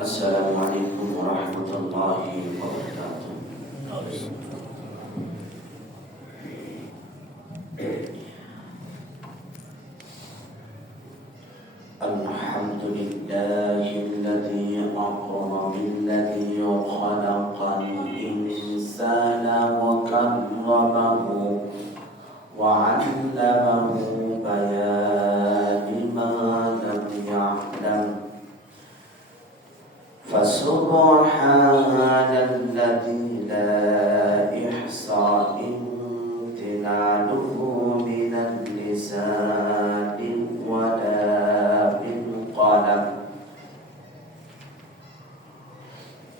السلام عليكم ورحمة الله وبركاته. الحمد لله الذي أكرم بالذي خلق الإنسان وكرمه وعلمه بيان ما لم يعلم فسبحان الذي لا إحصاء امتنانه من اللسان ولا بالقلم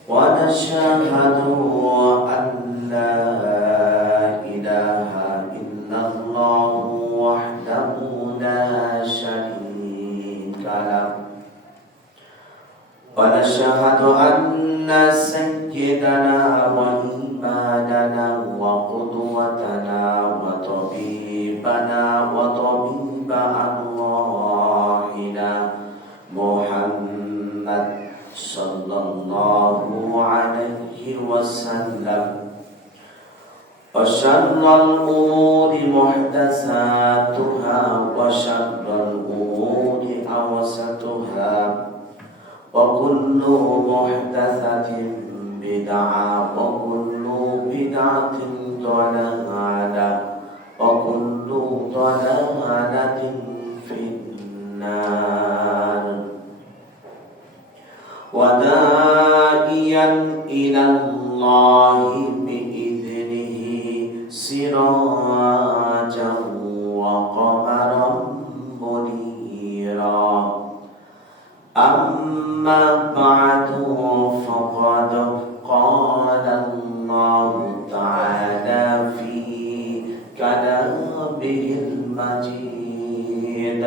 ونشهد أن لا إله إلا الله وحده لا شريك له ونشهد أن سيدنا وإمامنا وقدوتنا وطبيبنا وطبيب أرواحنا محمد صلى الله عليه وسلم وشر الأمور محدثاتها وشر الأمور أوسطها وكل محدثة بدعة وكل بدعة ضلالة وكل ضلالة في النار وداعيا إلى الله بإذنه سراجا وقمرا منيرا أما بعد فقد قال الله تعالى في كلامه المجيد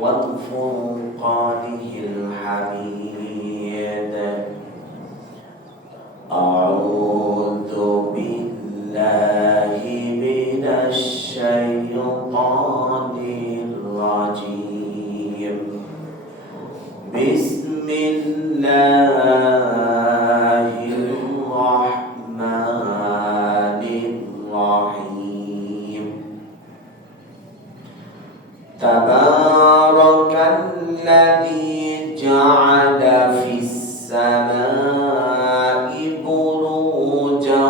وفرقانه الحميد أعوذ بالله من الشيطان الرجيم بسم الله الرحمن الرحيم تبارك الذي جعل في السماء بروجا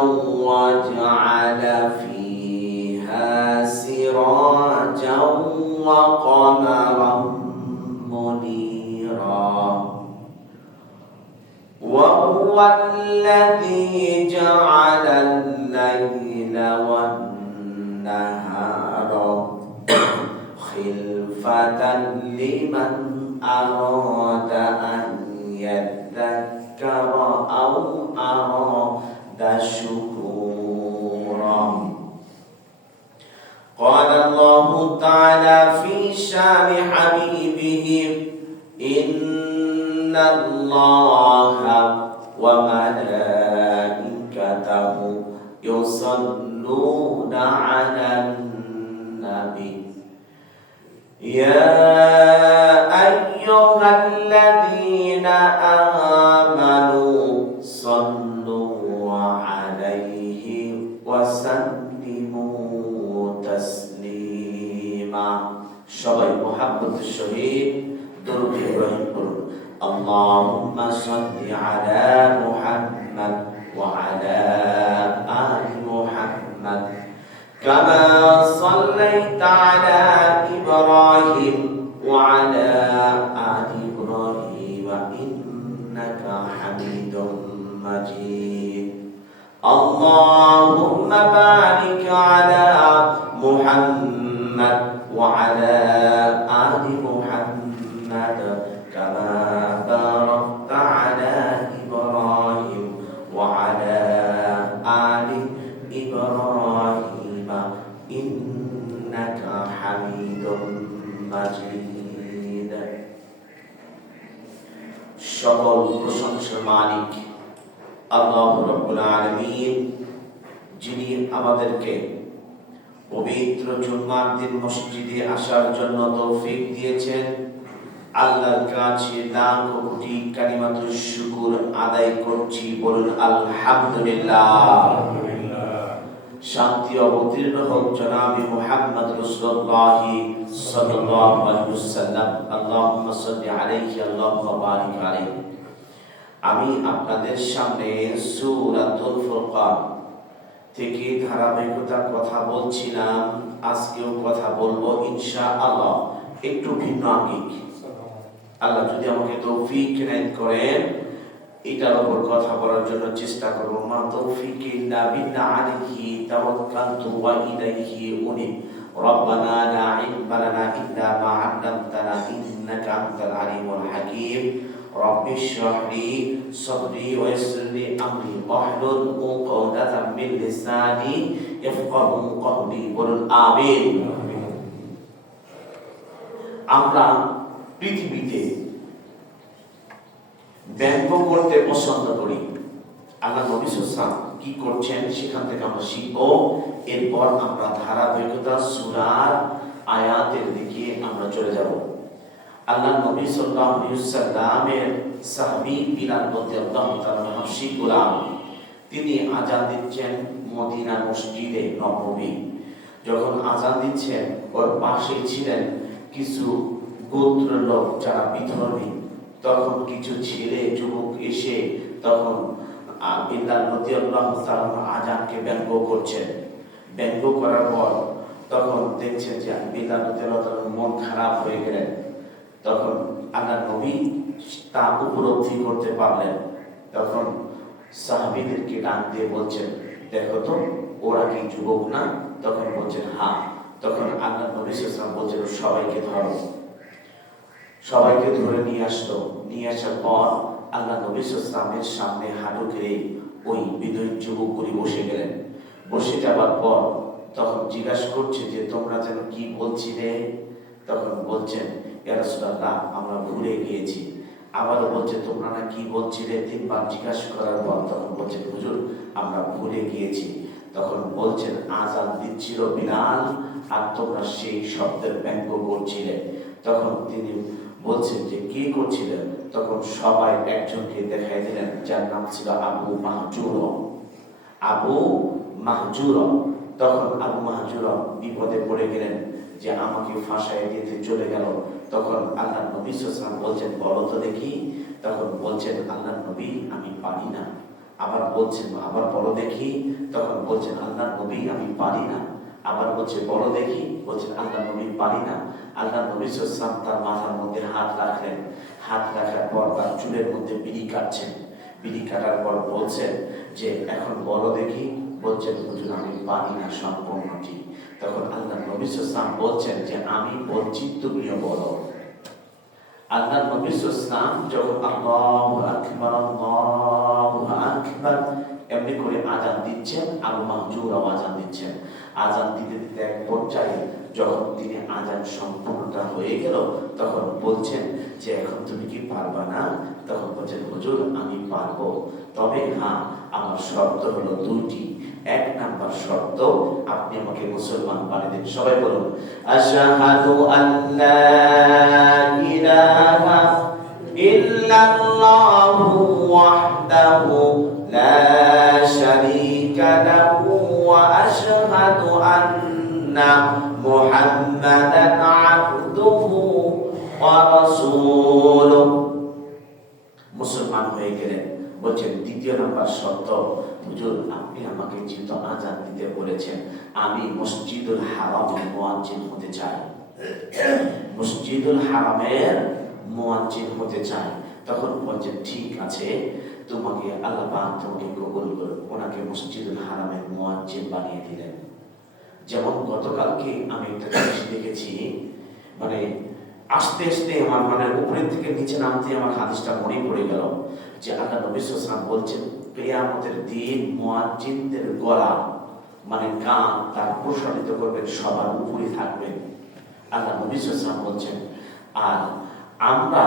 وجعل فيها سراجا وقمرا منيرا وهو الذي جعل الليل والنهار خلفة لمن أراد أن يذكر أو أراد شكورا قال الله تعالى في شان حبيبه إن الله وملائكته يصلون على النبي يا أيها الذين آمنوا صلوا عليه وسلموا تسليما সবাই মুহাব্বতের সহিত দরুদ ইব্রাহিম পড়ুন اللهم صل على محمد وعلى آل محمد كما صليت على إبراهيم وعلى آل إبراهيم إنك حميد مجيد اللهم بارك على محمد وعلى آل محمد كما باركت على إبراهيم وعلى آل إبراهيم إنك حميد مجيد সকল প্রশংসার মালিক আল্লাহ রাব্বুল আলামিন যিনি আমাদেরকে পবিত্র জুম্মার দিন মসজিদে আসার জন্য তৌফিক দিয়েছেন, আল্লাহর কাছে লাখ কোটি কালিমাতুশ শুকর আদায় করছি, বলুন আলহামদুলিল্লাহ। শান্তি অবতীর্ণ হোক জনাবে মুহাম্মদ রাসূলুল্লাহ সাল্লাল্লাহু আলাইহি ওয়াসাল্লাম। আল্লাহুম্মা সাল্লি আলাইহি আল্লাহুম্মা বারিক আলাইহি। আমি আপনাদের সামনে সূরাতুল ফুরকান থেকে ধারাবাহিকতা কথা বলছিলাম, আজকেও কথা বলবো ইনশাআল্লাহ, একটু ভিন্ন আঙ্গিক। আল্লাহ যদি আমাকে তৌফিক এনায়েত করেন, এটার উপর কথা বলার জন্য চেষ্টা করব। মা তৌফিক ইল্লা বিল্লাহ আলাইহি তাওয়াক্কালতু ওয়া ইলাইহি উনীব। রব্বানা লা ইলমা লানা ইল্লা মা 'আল্লামতানা ইন্নাকা আনতাল আলিমুল হাকীম। রব্বি ইশরাহ লি সাদরি ওয়া ইয়াসসির লি আমরি ওয়াহলুল উকদাতাম মিন লিসানি ইয়াফকাহু কওলি, বলুন আমিন। আমরা পৃথিবীতে ব্যঙ্গ করতে পছন্দ করি। আল্লাহ নবী সাল্লাল্লাহু কি করছেন সেখান থেকে আমরা শিখব। এরপর আমরা ধারাবাহিকতা সূরার আয়াতের দিকে আমরা চলে যাব। আল্লাহ নবী সাল্লাল্লাহু আলাইহি ওয়াসাল্লামের সাহাবী বিলাল রাদিয়াল্লাহু তাআলা হাবশী গোলাম, তিনি আযান দিচ্ছেন মদিনা মসজিদে নববী। যখন আযান দিচ্ছেন, ওর পাশেই ছিলেন কিছু গোত্র লোক যারা বিধর্মী। তখন কিছু ছেলে যুবক এসে তখন বিলাল রাদিয়াল্লাহু তাআলা আযানকে ব্যঙ্গ করছেন। ব্যঙ্গ করার পর তখন দেখছেন যে বিলাল রাদিয়াল্লাহু তাআলা মন খারাপ হয়ে গেলেন। তখন আল্লাহ নবী তা উপলব্ধি করতে পারলেন। তখন সাহাবীদেরকে ডাক দিয়ে বলছেন, দেখো তো ওরা কি যুবক না? তখন বলছেন হ্যাঁ। তখন আল্লাহ নবী সাল্লাল্লাহু আলাইহি ওয়াসাল্লাম বলছেন, সবাইকে ধরো। সবাইকে ধরে নিয়ে আসলো। নিয়ে আসার পর আল্লাহ নবী সাল্লাল্লাহু আলাইহি ওয়াসাল্লামের সামনে হাঁটু গেড়ে ওই বিধর্মী যুবকগুলি বসে গেলেন। বসে যাবার পর তখন জিজ্ঞাসা করছে যে তোমরা যেন কি বলছিলে? তখন বলছেন, ইয়া রাসূলুল্লাহ, আমরা ভুলে গিয়েছি। আবারও বলছে, তোমরা না কি বলছিলে? তিনবার জিজ্ঞাসা করার পর তখন বলছেন, হুজুর আমরা ভুলে গিয়েছি। তখন বলছেন, আযান দিচ্ছিল বিলাল, আর তোমরা সেই শব্দের ব্যঙ্গ করছিলে। তখন তিনি বলছেন যে কে করছিলেন? তখন সবাই একজনকে দেখাই দিলেন, যার নাম ছিল আবু মাহজুর। আবু মাহজুর। তখন আবু মাহজুর বিপদে পড়ে গেলেন যে আমাকে ফাঁসায় দিতে চলে গেল। তখন আল্লাহ নবী সাল্লাল্লাহু আলাইহি ওয়াসাল্লাম বলছেন, বলো তো দেখি। তখন বলছেন, আল্লাহ নবী আমি পারি না। আবার বলছেন, আবার বলো দেখি। তখন বলছেন, আল্লাহ নবী আমি পারি না। আবার বলছে, বলো দেখি। বলছেন, আল্লাহ নবী পারি না। আল্লাহ নবী সাল্লাল্লাহু আলাইহি ওয়াসাল্লাম তার মাথার মধ্যে হাত রাখলেন। হাত রাখার পর তার চুলের মধ্যে বিড়ি কাটছেন। বিড়ি কাটার পর বলছেন যে এখন বলো দেখি। বলছেন, হুজুর আমি পারি না সম্পূর্ণ ঠিক। তখন আল্লাহ নবী সাল্লাল্লাহু আলাইহি ওয়াসাল্লাম বলছেন যে আমি বলছি তুমিও বলো। আল্লাহ নবী সাল্লাল্লাহু আলাইহি ওয়াসাল্লাম যখন আল্লাহু আকবার আল্লাহু আকবার এমনি করে আযান দিচ্ছেন, আবু মাহজুর আযান দিচ্ছেন। আযান দিতে দিতে এক পর্যায়ে যখন তিনি আযান সম্পূর্ণটা হয়ে গেল, তখন বলছেন যে এখন তুমি কি পারবা না? তখন বলছেন, হুজুর আমি পারবো, তবে হ্যাঁ আমার শর্ত হলো দুটি। এক নাম্বার শর্ত, আপনি আমাকে মুসলমান বানিয়ে দিন। সবাই বলুন, আশহাদু আল্লা ইলাহা ইল্লাল্লাহু ওয়াহদাহু লা শারীকা লাহু ওয়া আশহাদু আন্না মুহাম্মাদান আবদুহু ওয়া রাসূলুহু। মুসলমান হয়ে গেলেন। বলছেন দ্বিতীয় নাম্বার শর্ত, হুজুর আপনি আমাকে যেহেতু আযান দিতে বলেছেন, আমি মসজিদুল হারামের মুয়াজ্জিন হতে চাই। মসজিদুল হারামের মুয়াজ্জিন হতে চাই। তখন বলছেন ঠিক আছে, তোমাকে আল্লাহ পাক তোমাকে কবুল করুন। ওনাকে মসজিদুল হারামের মুয়াজ্জিন বানিয়ে দিলেন। যেমন গতকালকে আমি একটা জিনিস দেখেছি, মানে আস্তে আস্তে আমার মানে উপরের থেকে নিচে নামতে আমার হাদিসটা মনে পড়ে গেল যে আল্লাহ নবী সাল্লাল্লাহু আলাইহি ওয়াসাল্লাম বলছেন কিয়ামতের দিন মুয়াজ্জিনদের গলা মানে কান তার প্রসারিত করবেন, সবার উপরে থাকবেন। আল্লাহ নবী সাল্লাল্লাহু আলাইহি ওয়াসাল্লাম বলছেন। আর আমরা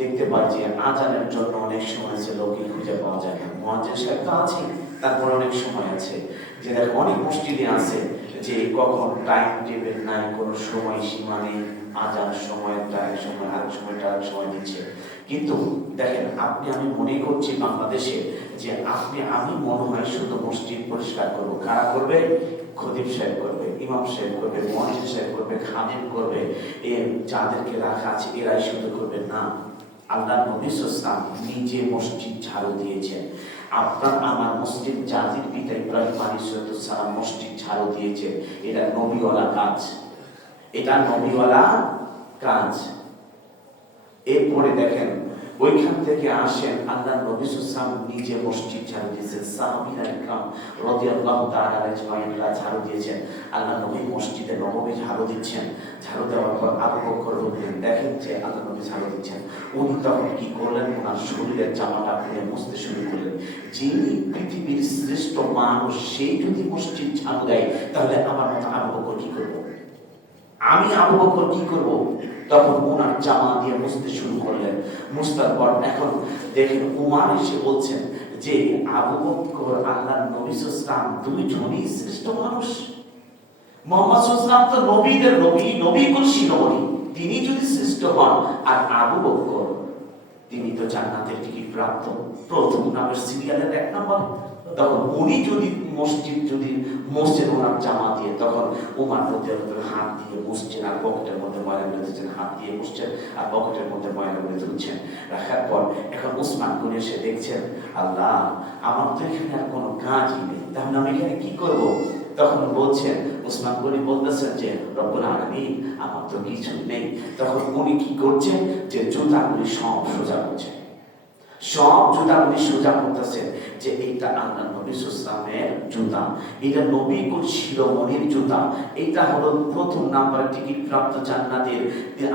দেখতে পাই যে আযানের জন্য অনেক সময় যে লোকই খুঁজে পাওয়া যায় না। মুয়াজ্জিন সাহেব তো আছে, তারপর অনেক সময় আছে যে দেখো অনেক মসজিদে আছে যে কখন টাইম টেবিল নাই, কোনো সময় সীমা নেই, আজান সময়টা এক সময়, আরেক সময়টা আরেক সময় দিচ্ছে। কিন্তু দেখেন আপনি আমি মনে করছি বাংলাদেশে যে আপনি আমি মনে হয় শুধু মসজিদ পরিষ্কার করবো, কারা করবে? খতিব সাহেব করবে, ইমাম সাহেব করবে, মুয়াজ্জিন সাহেব করবে, খাদেম করবে, যাদেরকে রাখা আছে এরাই শুধু করবে না। আল্লাহ নবী সাল্লাল্লাহু আলাইহি ওয়াসাল্লাম নিজে মসজিদ ঝাড়ু দিয়েছেন। আপনার আমার মসজিদ জাতির পিতা ইব্রাহিম আলাইহিস সালাম মসজিদ ঝাড়ু দিয়েছে। এটা নবীওয়ালা কাজ, এটা নবীওয়ালা কাজ। এরপরে দেখেন ওইখান থেকে আসেন আল্লাহ নবী সাল্লাল্লাহু আলাইহি ওয়াসাল্লাম নিজে মসজিদ ঝাড়ু দিয়েছেন, সাহাবীরা ইকরাম রাদিয়াল্লাহু তাআলা আজমাইনরা ঝাড়ু দিয়েছেন। আল্লাহ নবী মসজিদে নববী ঝাড়ু দিচ্ছেন। ঝাড়ু দেওয়ার পর আবু বকর বললেন, দেখেন যে আল্লাহ নবী ঝাড়ু দিচ্ছেন। উনি তখন কি করলেন? ওনার শরীরের জামাটা খুলে মুছতে শুরু করলেন। যিনি পৃথিবীর শ্রেষ্ঠ মানুষ, সেই যদি মসজিদ ঝাড়ু দেয় তাহলে আমার মতো আবু বকর কি করব? আমি আবু বকর কি করব? তখন ওনার জামা দিয়ে মুছতে শুরু করলেন। মুছতার পর এখন দেখেন উমার এসে বলছেন যে আবু বকর আল্লাহর নবী সাল্লাল্লাহু আলাইহি ওয়াসাল্লাম দুইজনই শ্রেষ্ঠ মানুষ। মুহাম্মদ সাল্লাল্লাহু আলাইহি ওয়াসাল্লাম তো নবীদের নবী, নবীকুল শিরোমণি, তিনি যদি শ্রেষ্ঠ হন, আর আবু বকর তিনি তো জান্নাতের টিকিট প্রাপ্ত, প্রথম নামের সিরিয়ালের 1 নম্বর। তখন উনি যদি মসজিদ যদি মুছছেন ওনার জামা দিয়ে, তখন ওমার রাদিয়াল্লাহু হাত দিয়ে মুছছেন আর পকেটের মধ্যে ময়লা মেরে দিচ্ছেন, হাত দিয়ে মুছছেন আর পকেটের মধ্যে ময়লা মেরে তুলছেন। রাখার পর এখন ওসমান গনি এসে দেখছেন, আল্লাহ আমার তো এখানে আর কোনো কাজই নেই, তাহলে আমি এখানে কি করব? তখন বলছেন ওসমান গনি বলতেছেন যে রব্বুল আলামিন আমার তো কিছু নেই। তখন উনি কি করছেন? যে জুতাগুলি সব সোজা করছেন, সব জুতাগুলি সোজা করতেছে, যে এইটা আল্লাহ নবী সাল্লাল্লাহু আলাইহি ওয়াসাল্লামের জুতা, এটা নবীকুল শিরোমণির জুতা, এটা হলো প্রথম নাম্বারের টিকিট প্রাপ্ত জান্নাতের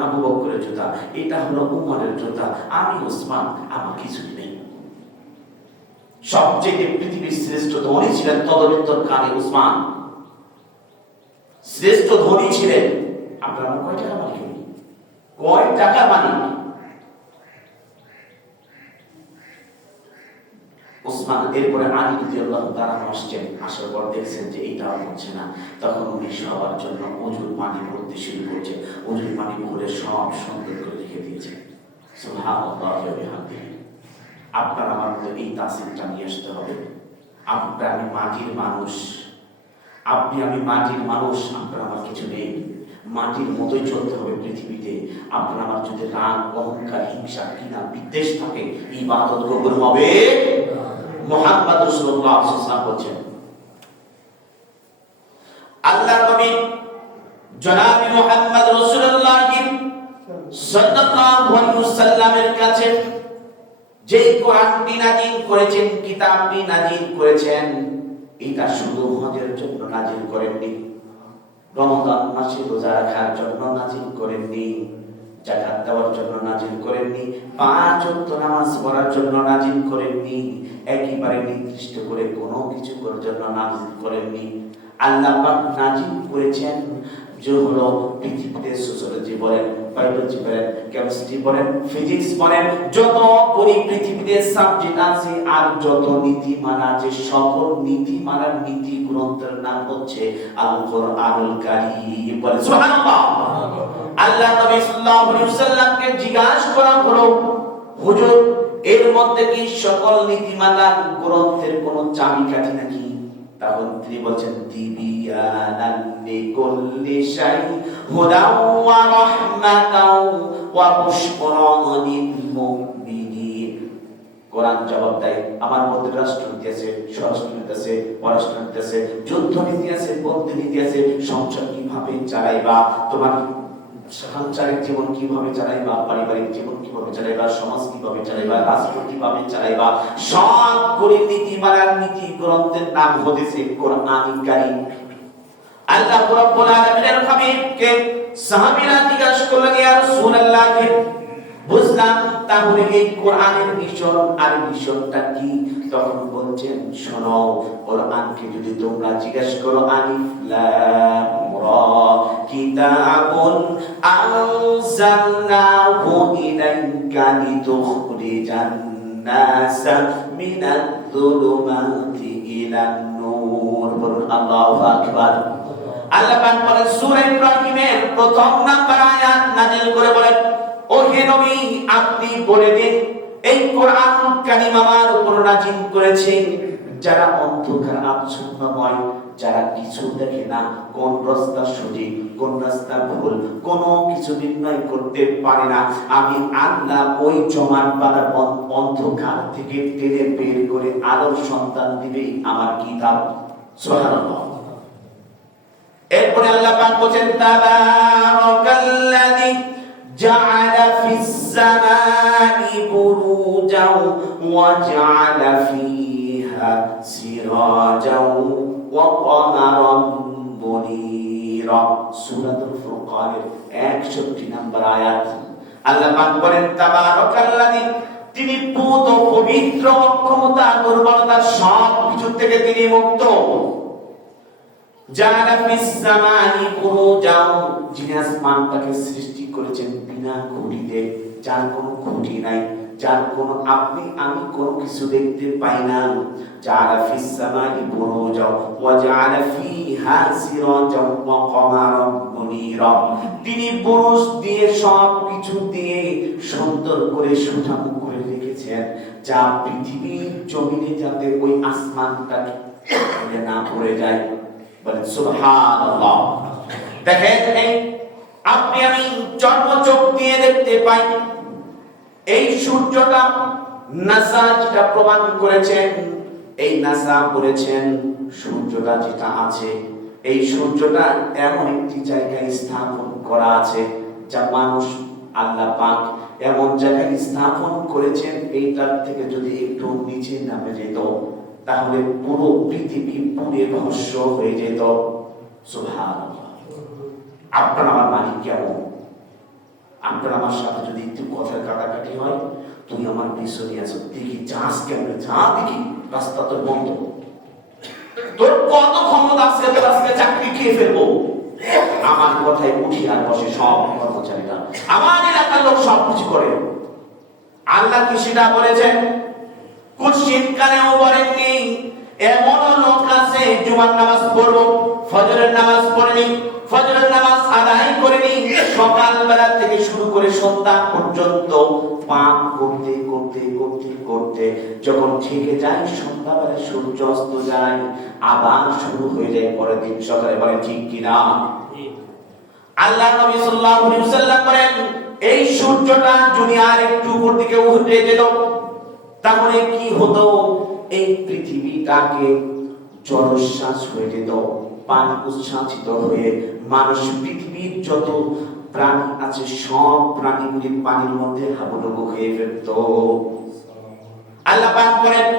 আবু বকরের জুতা, এটা হলো উমরের জুতা, আমি ওসমান আমার কিছু নেই। সবচেয়ে পৃথিবীর শ্রেষ্ঠ ধনী ছিলেন তদন্তকারী ওসমান, শ্রেষ্ঠ ধনী ছিলেন। আপনারা কয় টাকা মালিক? কয় টাকা মালিক? ওসমান। এরপরে আলী রাদিয়াল্লাহু তাআলা আসছেন, আসার পর দেখছেন যে এইটাও হচ্ছে না। তখন উনি সবার জন্য ওজুর পানি ভরতে শুরু করছেন, ওজুর পানি ভরে সব সুন্দর করে রেখে দিয়েছেন। সুবহানাল্লাহি ওয়া বিহামদিহি। আপনার আমার মধ্যে এই তাসিরটা নিয়ে আসতে হবে। আপনি আমি মাটির মানুষ, আপনি আমি মাটির মানুষ, আপনার আমার কিছু নেই, মাটির মতোই চলতে হবে পৃথিবীতে। আপনার আমার যদি রাগ, অহংকার, হিংসা, ঘৃণা, বিদ্বেষ থাকে, ইবাদত কবুল হবে? মুহাম্মদ রাসূলুল্লাহ সাল্লাল্লাহু আলাইহি ওয়াসাল্লাম বলেন, আল্লাহর নবী জনাব মুহাম্মদ রাসূলুল্লাহ সাল্লাল্লাহু আলাইহি ওয়াসাল্লামের কাছে যে কোরআনটি নাযিল করেছেন, কিতাবটি নাযিল করেছেন, এটা শুধু হজের জন্য নাযিল করেননি, রমজান মাসে রোজা রাখার জন্য নাযিল করেননি, যাকাত দেওয়ার জন্য নাযিল করেননি, 5 ওয়াক্ত নামাজ পড়ার জন্য নাযিল করেননি, একেবারে নির্দিষ্ট করে কোনো কিছু করার জন্য নাযিল করেননি। আল্লাহ পাক নাযিল করেছেন যে হলো পৃথিবীতে সোশ্যোলজি বলেন, বায়োলজি বলেন, কেমিস্ট্রি বলেন, ফিজিক্স বলেন, যত পৃথিবীতে সাবজেক্ট আছে আর যত নীতিমালা আছে, সকল নীতিমালার নীতি গ্রন্থের নাম হচ্ছে আল কোরআনুল কারীম। বলেন সুবহানাল্লাহ। আল্লাহ নবী সাল্লাল্লাহু আলাইহি ওয়াসাল্লামকে জিজ্ঞাসা করা হলো, হুজুর এর মধ্যে কি সকল নীতিমালার গ্রন্থের কোনো চাবিকাঠি নাকি? তখন তিনি বলছেন, তিবিয়ানান লিকুল্লি শাই হুদাও ওয়া রাহমাতাও ওয়া বুশরান লিল মুমিনিন। কোরআন জবাব দেয়, আমার মধ্যে রাষ্ট্রনীতি আছে, স্বরাষ্ট্রনীতি আছে, পররাষ্ট্রনীতি আছে, যুদ্ধনীতি আছে, বন্দীনীতি আছে, সংসার কিভাবে চালাইবা, তোমার সাংসারিক জীবন কিভাবে চালাইবা, পারিবারিক জীবন কিভাবে চালাইবা, সমাজ কিভাবে চালাইবা, রাষ্ট্র কিভাবে চালাইবা, সবগুলি নীতিমালার নীতি গ্রন্থের নাম হচ্ছে কোরআনুল কারীম। আল্লাহ রাব্বুল আলামিনের হাবিবকে সাহাবীরা জিজ্ঞাসা করলেন, ইয়া রাসূলুল্লাহ, বুঝলাম তাহলে এই কোরআনের মিশন আর মিশনটা কি? তখন বলছেন, শোনো, কোরআনকে যদি তোমরা জিজ্ঞাসা করো, আলিফ লাম রা কিতাবুন আনজালনাহু ইলাইকা লিতুখরিজান নাসা মিনাজ যুলুমাতি ইলান নূর। বলুন আল্লাহু আকবার। আল্লাহ পাক বলেন সূরা ইব্রাহিমের প্রথম নাম্বার আয়াত নাযিল করে বলেন, ও হে নবী আপনি বলে দিন এই কোরআনুল কারীম আমার উপর নাযিল করেছে যারা অন্ধকার আচ্ছন্নময়, যারা কিছু দেখে না, কোন রাস্তা সঠিক কোন রাস্তা ভুল কোনো কিছু নির্ণয় করতে পারে না, আমি আল্লাহ ওই জমাট বাঁধা অন্ধকার থেকে টেনে বের করে আলোর সন্তান দিবে আমার কিতাব। সুবহানাল্লাহ। এরপরে আল্লাহ পাক বলেন তাবারাকাল্লাযী জাআলা ফিস সামাই বুরুজাও ওয়া জাআলা ফিহা সিরাজাও ওয়া কমারান মুনীরা। সূরাতুল ফুরকানের 61 নম্বর আয়াত। আল্লাহ পাক বলেন তাবারাকাল্লাযী, তিনি পুত পবিত্র, অক্ষমতা দুর্বলতা সব কিছু থেকে তিনি মুক্ত। জাআলা ফিস সামাই বুরুজাও, যিনি আসমানটাকে সৃষ্টি করেছেন বিনা খুঁটিতে, যার কোনো খুঁটি নাই, যার কোনো আপনি আমি কোনো কিছু দেখতে পাই না। জাআলা ফিস সামাই বুরুজাও ওয়া জাআলা ফিহা সিরাজাও ওয়া কমারান মুনীরা, তিনি বুরুজ দিয়ে সব কিছু দিয়ে সুন্দর করে সুঠাম করে রেখেছেন, যা পৃথিবীর জমিনে যাতে ওই আসমানটাকে না পড়ে যায়। বলেন সুবহানাল্লাহ। দেখেন এই আপনি আমি জন্মচোখ দিয়ে দেখতে পাই এই সূর্যটা, নাসা যেটা প্রমাণ করেছেন, এই নাসা বলেছেন সূর্যটা যেটা আছে এই সূর্যটা এমন একটি জায়গায় স্থাপন করা আছে যা মানুষ আল্লাহ পাক এমন জায়গায় স্থাপন করেছেন এইটার থেকে যদি একটু নিচে নামে যেত তাহলে পুরো পৃথিবী পুড়ে ভস্ম হয়ে যেত। সুবহানাল্লাহ। আপনার আমার মালিক কেমন? আপনার আমার সাথে যদি একটু কথার কাটাকাটি হয়, তুমি আমার পিছনে আছো, দেখি যাস কেমন, যা দেখি রাস্তা তোর বন্ধ, তোর কত ক্ষমতা আছে, তোর আজকে চাকরি খেয়ে ফেলবো। আমার কথায় উঠি আর বসে সব কর্মচারীরা, আমার এলাকার লোক সব কিছু করে। আল্লাহ কি সেটা বলেছেন? শীতকালেও বলেননি। এমন লোক আছে জুমার নামাজ পড়বো, ফজরের নামাজ পড়েনি, ফজরের নামাজ আদায় করেনি, সকালবেলা থেকে শুরু করে সন্ধ্যা পর্যন্ত পাপ করতে করতে করতে করতে যখন থেকে যায় সন্ধ্যাবেলা সূর্য অস্ত যায় আবার শুরু হয়ে যায় পরের দিন সকালে। বলে ঠিক কিনা? আল্লাহ নবী সাল্লাল্লাহু আলাইহি ওয়াসাল্লাম বলেন এই সূর্যটা যদি আর একটু উপর দিকে উঠে যেত তাহলে কি হতো? এই পৃথিবীটাকে জলোচ্ছ্বাস হয়ে যেত, পানি উচ্ছ্বাসিত হয়ে মানুষ পৃথিবীর যত প্রাণী আছে সব প্রাণীগুলি পানির মধ্যে হাবুডুবু হয়ে ফেলত। আল্লাহ পাক বলেন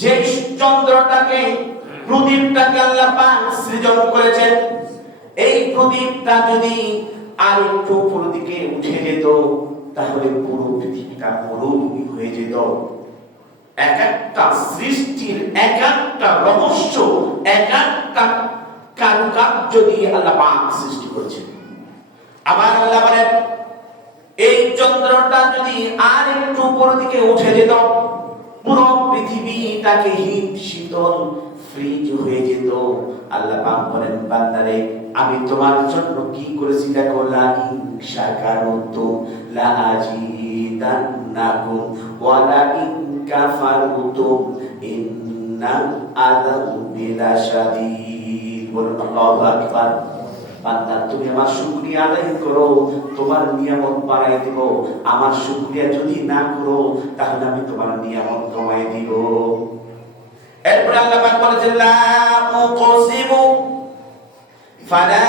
যে চন্দ্রটাকে প্রদীপটাকে আল্লাহ পাক সৃজন করেছেন, এই প্রদীপটা যদি আর একটু উপর দিকে উঠে যেত তাহলে পুরো পৃথিবীটা মরুভূমি হয়ে যেত। এক একটা সৃষ্টির এক একটা রহস্য, এক একটা কারুকার্য দিয়ে আল্লাহ পাক সৃষ্টি করেছেন। আবার আল্লাহ বলেন এই চন্দ্রটা যদি আর একটু উপর দিকে উঠে যেত পুরো পৃথিবীটাকে হিট শীতল ফ্রিজ হয়ে যেত। আল্লাহ পাক বলেন বান্দারে আমি তোমার জন্য কি করেছি দেখো, লা ইন শাকারতুম লা আজিদান্নাকুম ওয়া লা ইন কাফারতুম ইন্না আযাবি লাশাদীদ। বলুন আল্লাহু আকবার। বান্দা তুমি আমার শুকরিয়া আদায় করো, তোমার নিয়ামত বাড়াই দেব। আমার শুকরিয়া যদি না করো তাহলে আমি তোমার নিয়ামত কমাই দিব। এরপর আল্লাহ পাক বলেছেন লা উকসিমু ফালা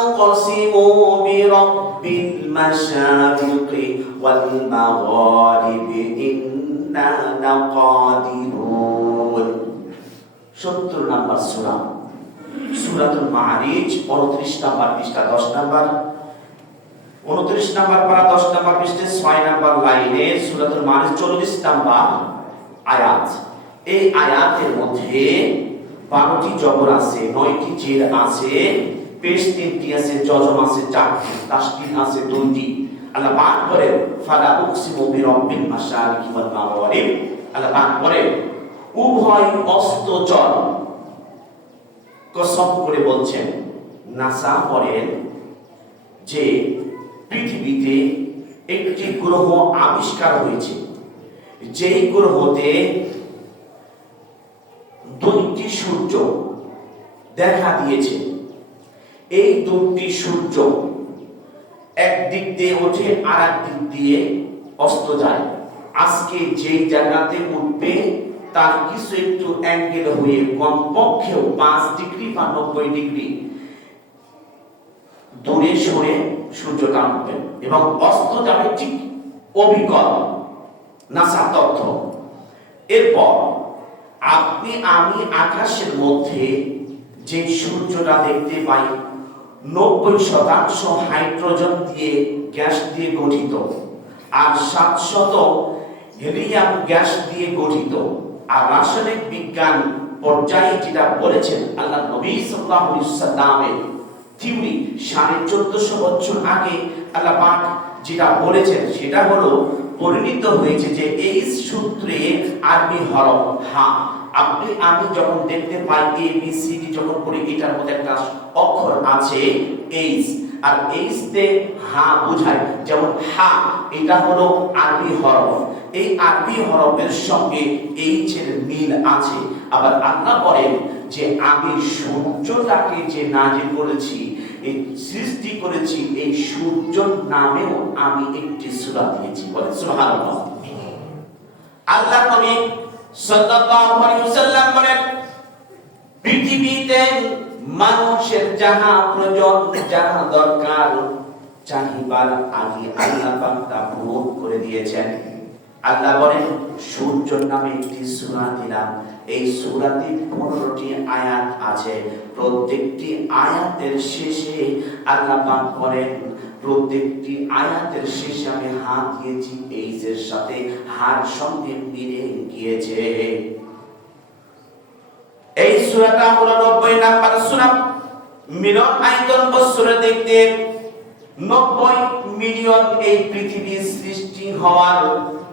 উকসিমু বিরাব্বিল মাশারিকি ওয়াল মাগারিবি ইন্না লাকাদিরুন। 70 নম্বর সূরা, সূরাতুল মাআরিজ 29 নম্বর পৃষ্ঠা 10 নম্বর 29 নম্বর পারা 10 নম্বর পৃষ্ঠা 6 নম্বর লাইনে সূরাতুল মাআরিজ 40 নম্বর আয়াত। এই আয়াতের মধ্যে 12টি জবর আছে, 9টি জের আছে, পেশ 3টি আছে, জজম আছে 4টি, তাসদীদ আছে 2টি। আল্লাহ পাক বলেন ফালা উকসিমু বিরাব্বিল মাশারিকি ওয়াল মাগারিব। আল্লাহ পাক বলেন উভয় অস্তচল। কসম করে বলছেন, নাসা বলেন যে পৃথিবীতে একটি গ্রহ আবিষ্কার হয়েছে, যেই গ্রহতে দুইটি সূর্য দেখা দিয়েছে। এই দুটি সূর্য একদিক দিয়ে ওঠে আর এক দিক দিয়ে অস্ত যায়। আজকে যেই জায়গাতে উঠবে তার কিছু একটু অ্যাঙ্গেল হয়ে কমপক্ষেও 5 ডিগ্রি বা 90 ডিগ্রি দূরে সরে সূর্যটা উঠবে এবং অস্ত যাবে ঠিক অবিকল। নাসা তথ্য। এরপর আপনি আমি আকাশের মধ্যে যে সূর্যটা দেখতে পাই 90% হাইড্রোজেন দিয়ে গ্যাস দিয়ে গঠিত আর 7% হিলিয়াম গ্যাস দিয়ে গঠিত। আর রাসায়নিক বিজ্ঞান পর্যায়ে যেটা বলেছেন আল্লাহ নবী সাল্লাল্লাহু আলাইহি ওয়াসাল্লামের থিওরি 1450 বছর আগে আল্লাহ পাক যেটা বলেছেন সেটা হলো পরিণত হয়েছে যে এই সূত্রে আরবি হরফ হা। আপনি আমি যখন দেখতে পাই এ বি সি ডি যখন পড়ি এটার মধ্যে একটা অক্ষর আছে এইচ, আর এইচ তে হা বোঝায়। যেমন হা এটা হলো আরবি হরফ, এই আরবি হরফের সঙ্গে এইচ এর মিল আছে। আবার আল্লাহ বলেন যে আমি সূর্যটাকে যে নাজিল করেছি, এই সৃষ্টি করেছি, এই সূর্যর নামেও আমি একটি সূরা দিয়েছি। বলেন সুবহানাল্লাহ। আল্লাহ নবী সাল্লাল্লাহু আলাইহি ওয়াসাল্লাম বলেন পৃথিবীতে মানুষের যাহা প্রয়োজন যাহা দরকার চাহিবার আগে আল্লাহ পাক তা পূরণ করে দিয়েছেন। আল্লাহ বলেন সূর্যের নামে একটি সূরা দিলাম। এই সূরাতে 15টি আয়াত আছে। প্রত্যেকটি আয়াতের শেষে আল্লাহ পাক বলেন প্রত্যেকটি আয়াতের শেষে আমি হাত দিয়েছি, এইচের সাথে হার সঙ্গে মিলে গিয়েছে। এই সূরাটা হলো 90 নাম্বার সূরা। মিলন আয়তন বছরে দেখতে 90 মিলিয়ন। এই পৃথিবীর সৃষ্টি হওয়ার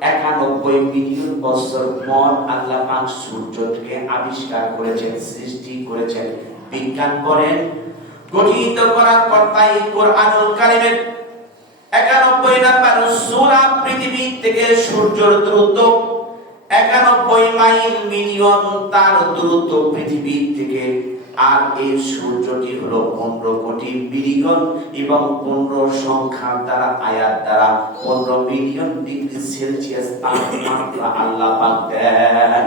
91 মিলিয়ন বছর পর আল্লাহ পাক সূর্যকে আবিষ্কার করেছেন, সৃষ্টি করেছেন। বিজ্ঞান বলেন গঠিত করার কর্তাই কোরআনুল কারীমের 91 নাম্বার সূরা। পৃথিবী থেকে সূর্যের দূরত্ব 91 মাইল মিলিয়ন তার দূরত্ব পৃথিবী থেকে। আর এই সূর্যটি হলো 15 কোটি বিলিয়ন এবং 15 সংখ্যার দ্বারা আয়াত দ্বারা 15 বিলিয়ন ডিগ্রি সেলসিয়াস তাপমাত্রা আল্লাহ পাক দেন।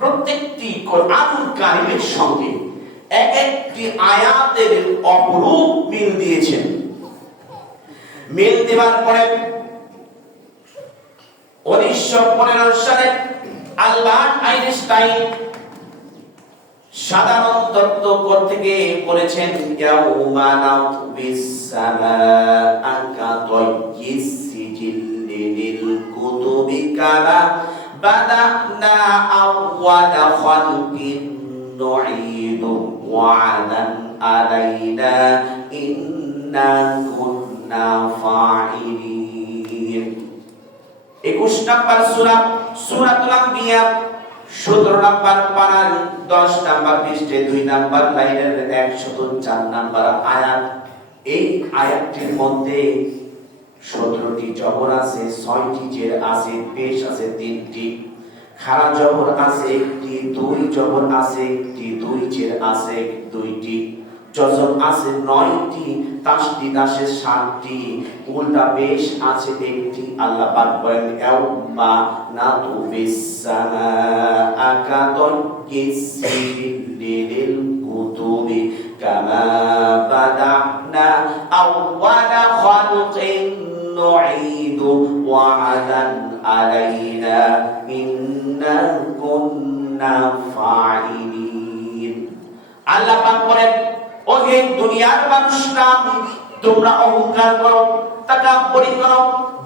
প্রত্যেকটি কোরআনুল কারীমের সঙ্গে এক একটি আয়াতের অপরূপ মিল দিয়েছেন। মিল দেওয়ার পরে 1915 সালে আলবার্ট আইনস্টাইন সাধারণ তত্ত্ব করতে গিয়ে বলেছেন ইয়াউমা নাতবিস সামাআ কাতাইয়িস সিজিল্লিল কুতুবি কামা বাদানা আওয়ালা খালকিন নুঈদু ওয়া'দান আলাইনা ইন্না কুন্না ফাইলিন। 21 নাম্বার সূরা সূরাতুল আম্বিয়া 17 নাম্বার পারার 10 নাম্বার পৃষ্ঠে 2 নাম্বার লাইনের 104 নাম্বার আয়াত। এই আয়াতটির মধ্যে 17টি জবর আছে, 6টি জের আছে, পেশ আছে 3টি, খাড়া জবর আছে 1টি, 2 জবর আছে 1টি, 2 জের আছে 2টি, জজম আছে 9টি, তাসদিদ আছে 7টি, উল্টা পেশ আছে 1টি। আল্লাহ পাক বলেন ইয়াউমা নাতুবিস সামাআ কাতাইয়িস সিজিল্লিল কুতুবি কামা বাদানা আওয়ালা খালকিন নুঈদু ওয়া'দান আলাইনা ইন্না কুন্না ফাইলিন। আল্লাহ পাক বলেন ও হে দুনিয়ার মানুষরা, তোমরা অহংকার করো, তাকাব্বুরি করো,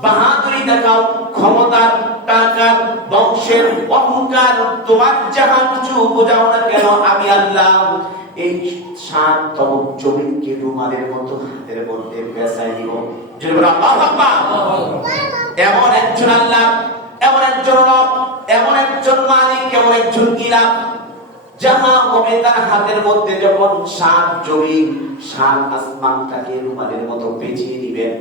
বাহাদুরি দেখাও, ক্ষমতার, টাকার, বংশের অহংকার, তোমার যাহা কিছু বোঝাও না কেন আমি আল্লাহ এই 7 তবক জমিনকে রুমালের মতো হাতের মধ্যে পেঁচাই দিব। আল্লাহু আকবার। এমন একজন আল্লাহ, এমন একজন রব, এমন একজন মালিক, এমন একজন ইলাহ, যাহা হবে তার হাতের মধ্যে যখন 7 জমিন 7 আসমানটাকে রুমালের মতো পেঁচিয়ে দিবেন,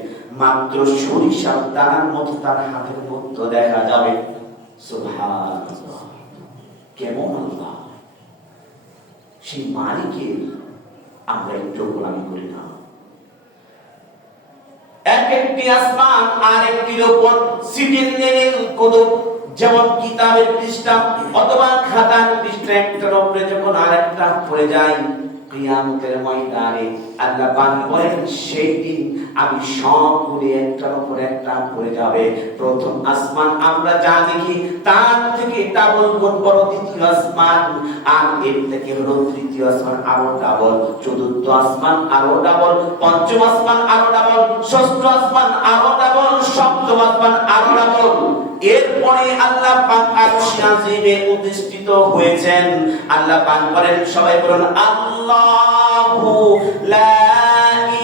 মাত্র সরিষার দানার মতো তার হাতের মধ্যে দেখা যাবে। সুবহানাল্লাহ, কেমন আল্লাহ! সেই মালিকের আমরা একটু গোলামি করি না। এক একটি আসমান আর একটির উপর সিটির নেই কোনো, যেমন কিতাবের পৃষ্ঠা অথবা খাতার পৃষ্ঠা একটার উপরে যখন আরেকটা পড়ে যায়, কিয়ামতের ময়দানে আল্লাহ পাক বলেন সেই দিন আমি সবগুলো একটার উপর একটা পড়ে যাবে। প্রথম আসমান আমরা যা দেখি তার থেকে ডাবল গুণ বড় দ্বিতীয় আসমান, আর এর থেকে হলো তৃতীয় আসমান আরো ডাবল, চতুর্থ আসমান আরো ডাবল, পঞ্চম আসমান আরো ডাবল, ষষ্ঠ আসমান আরো ডাবল, সপ্তম আসমান আরো ডাবল। এরপরে আল্লাহ পাক আরশে আজিমে অধিষ্ঠিত হয়েছেন। আল্লাহ পাক বলেন, সবাই বলুন আল্লাহু লা